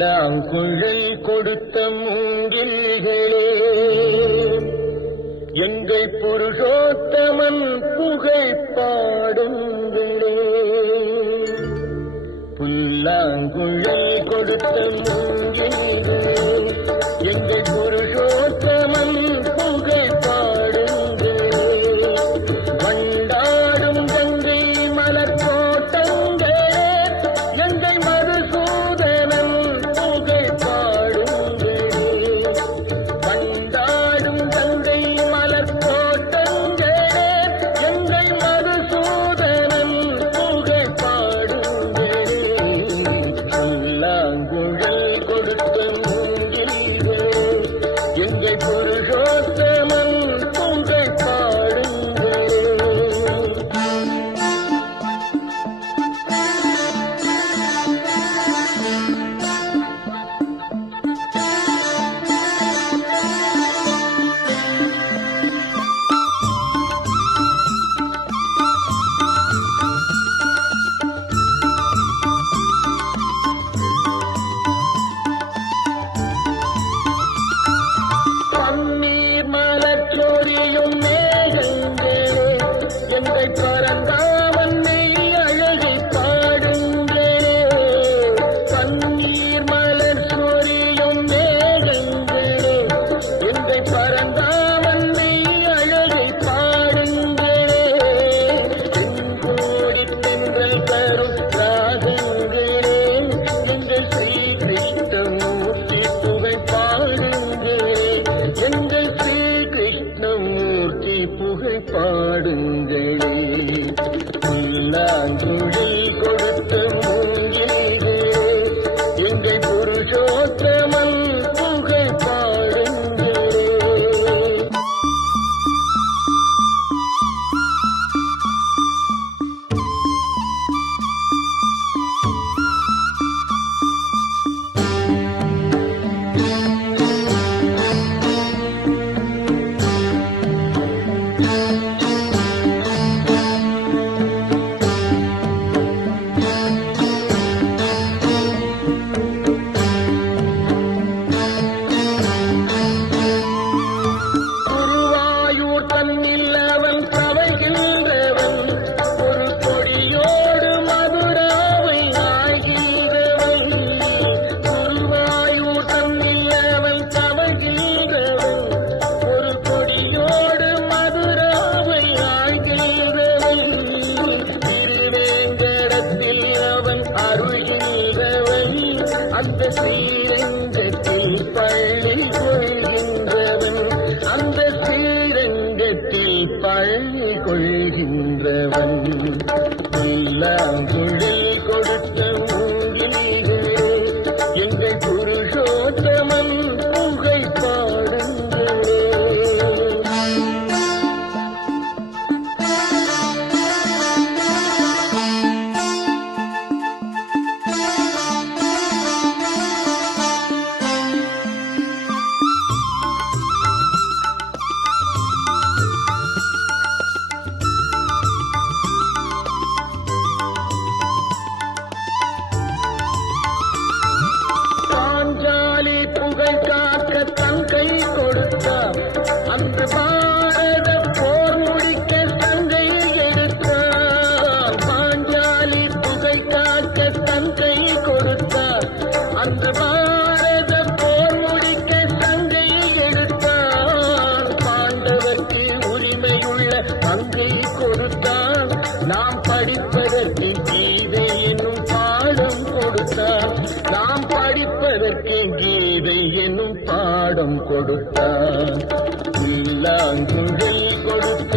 புல்லாங்குழல் கொடுத்த மூங்கில்களே, எங்கள் புருஷோத்தமன் புகழ் பாடுங்களே. புல்லாங்குழல் கொடுத்த மூங்கில்களே, எங்கள் புருஷோத்தமன் புகழ் பாடுங்களே. வண்டாடும் கங்கை மலர் கோட்டங்களே, எங்கள் மதுசூதனன் புகழ் பாடுங்களே. வண்டாடும் கங்கை மலர் கோட்டங்களே, எங்கள் மதுசூதனன் புகழ் பாடுங்களே. புல்லாங்குழல் கொடுத்த மூங்கில்களே, எங்கள் புருஷோத்தமன் புகழ் பாடுங்களே. பன்னீர் மலர் சோரியும் மேகங்களே, எங்கள் பரந்தாமன் மெய் அழகை பாடுங்களே. பன்னீர் மலர் சோரியும் மேகங்களே, எங்கள் பரந்தாமன் மெய் அழகை பாடுங்களே. செங்கோடி தென்றல் தரும் ராகங்களே, எங்கள் ஸ்ரீ கிருஷ்ணமூர்த்தி புகழ் பாடுங்களே. எங்கள் ஸ்ரீ கிருஷ்ணமூர்த்தி புகழ் பாடுங்களே. புல்லாங்குழல் கொடுத்த மூங்கில்களே, எங்கள் புருஷோத்தமன் புகழ் பாடுங்களே. குருவாயூர் தன்னில் அவன் தவைகின்றவன், ஒரு கொடியோடு மதுராவை ஆழ்கின்றவன். குருவாயூர் தன்னில் அவன் தவைகின்றவன், ஒரு கொடியோடு மதுராவை ஆழ்கின்றவன். திருவேங்கடத்தில் அவன் அருள்கின்றவன், அந்த ஸ்ரீரங்கத்தில் பள்ளி கொள்கின்றவன். அந்த ஸ்ரீரங்கத்தில் பள்ளி கொள்கின்றவன். புல்லாங்குழல் கொடுத்த மூங்கில்களே, எங்கள் புருஷோத்தமன் புகழ் பாடுங்களே. பாஞ்சாலி புகழ் காக்க தன் கை கொடுத்தார், அந்த பாரத போர் முடிக்க தங்கை எடுத்தார். பாஞ்சாலி புகழ் காக்க தன் கை கொடுத்தார், அந்த பாரத போர் முடிக்க தங்கை எடுத்தார். பாண்டவர்க்கு உரிமையுள்ள பங்கை கொடுத்தார், நாம் படிப்பதற்கு கீதை என்னும் பாடம் கொடுத்தார். நாம் படிப்பதற்கு கீதை என்னும் பாடம் கொடுத்தார். புல்லாங்குழல் கொடுத்த